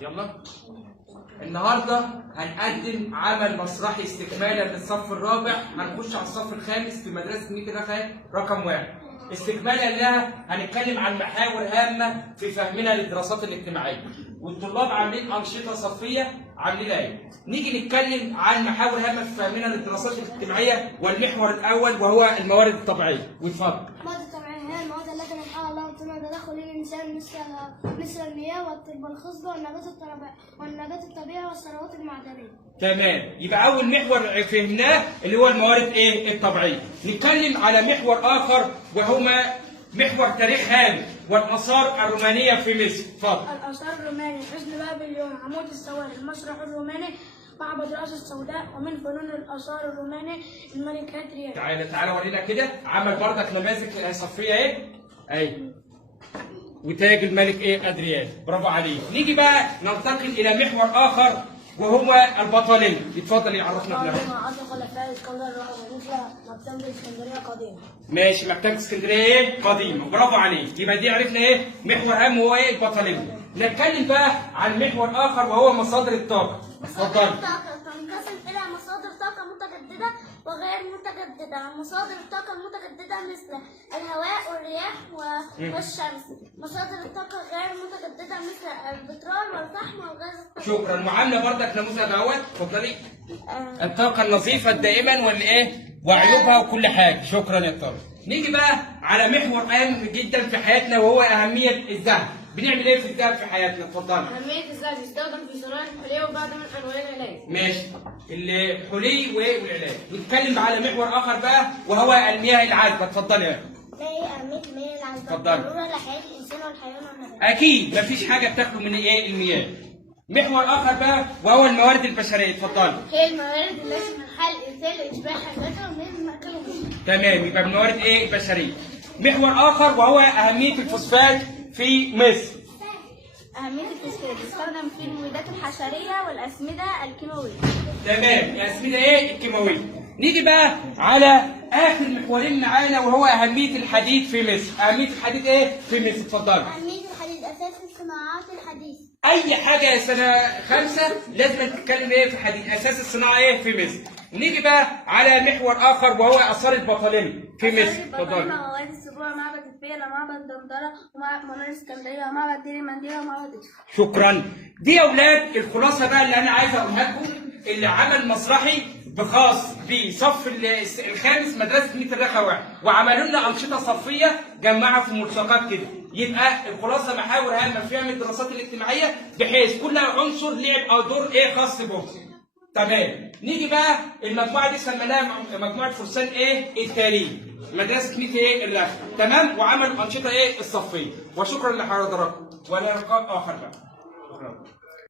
يلا. النهارده هنقدم عمل مسرحي استكمالا للصف الرابع، هنخش على الصف الخامس في مدرسه ميت الرخاء رقم 1. استكمالا لها هنتكلم عن محاور هامه في فهمنا للدراسات الاجتماعيه، والطلاب عاملين انشطه صفيه عاملينها ايه؟ نيجي نتكلم عن محاور هامه في فهمنا للدراسات الاجتماعيه، والمحور الاول وهو الموارد الطبيعيه، واتفضل. المواد الطبيعية هي المواد التي من حق الله ثم تدخل الإنسان مثل المياه والتربة الخصبة والنبات الطبيعي والثروات المعدنية. تمام، يبقى أول محور فهمناه اللي هو الموارد الطبيعية. نتكلم على محور آخر وهما محور تاريخ هام والآثار الرومانية في مصر. اتفضل. الآثار الرومانية حصن بابليون، عمود السواري، المسرح الروماني، معبد رأس السوداء، ومن فنون الآثار الروماني الملك هادريان. تعالى ورينا كده عمل بردك نماذج صفية اهي وتاج الملك ادريان. برافو عليك. نيجي بقى ننتقل الى محور اخر وهو البطالين. اتفضل يعرفنا بنفسك. خلفاء اسكندر مثل مكتبة اسكندرية قديمة. ماشي، مكتبة اسكندرية قديمة. برافو عليك. يبقى دي عرفنا محور هام وهو البطالين. نتكلم بقى عن محور اخر وهو مصادر الطاقة. اتفضل. الطاقة تنقسم إلى مصادر طاقة متجددة وغير متجددة. مصادر الطاقة المتجددة مثل الهواء والرياح والشمس. مصادر الطاقة غير متجددة مثل البترول والفحم والغاز الطبيعي. شكرا. وعاملة بردك نموذج اهوت. اتفضلي. الطاقة النظيفة دائما وعيوبها وكل حاجة. شكرا يا طارق. نيجي بقى على محور هام جدا في حياتنا وهو أهمية الذهب. بنعمل ايه في الذهب في حياتنا؟ اتفضل. أهمية الذهب يستخدم في صناعة الحلي وبعض من أنواع العلاج. ماشي، الحلي والعلاج. نتكلم على محور آخر بقى وهو المياه العذبة. اتفضلي يا ما هي أهمية المياه العذبة؟ اتفضلي. ضرورة لحياة الإنسان والحيوان والنبات. أكيد مفيش حاجة بتاخده من المياه. محور آخر بقى وهو الموارد البشرية. اتفضلي. هي الموارد التي من حل الإنسان لإشباع حاجته ومن مأكله. تمام، يبقى الموارد البشرية. محور آخر وهو أهمية الفوسفات في مصر. أهمية الفوسفات يستخدم في المبيدات الحشرية والأسمدة الكيماوية. تمام، الأسمدة الكيماوية. نيجي بقى على آخر محورين معانا وهو أهمية الحديد في مصر. أهمية الحديد في مصر؟ اتفضل. أهمية الحديد أساس الصناعات الحديثة. أي حاجة سنة 5 لازم تتكلم في الحديد، أساس الصناعة في مصر. نيجي بقى على محور آخر وهو آثار البطالين في مصر. اتفضل. ووادي السبوع، معبد الفيلة، معبد دندرة، ومنار اسكندرية، ومعبد دير المنديلة، ومعبد إدفو. شكرا. دي يا أولاد الخلاصة بقى اللي أنا عايز أقولها لكم، اللي عمل مسرحي بخاص بصف الخامس مدرسة ميت الرخاء 1، وعملوا لنا أنشطة صفية جمعها في ملصقات كده. يبقى الخلاصة محاور هامة في فهم الدراسات الاجتماعية بحيث كل عنصر لعب أو دور خاص به. تمام. نيجي بقى المجموعة دي سميناها مجموعة فرسان التاريخ مدرسة ميت الرخاء. تمام. وعملوا أنشطة الصفية. وشكرا لحضراتكم، وإلى لقاء آخر بقى. شكرا.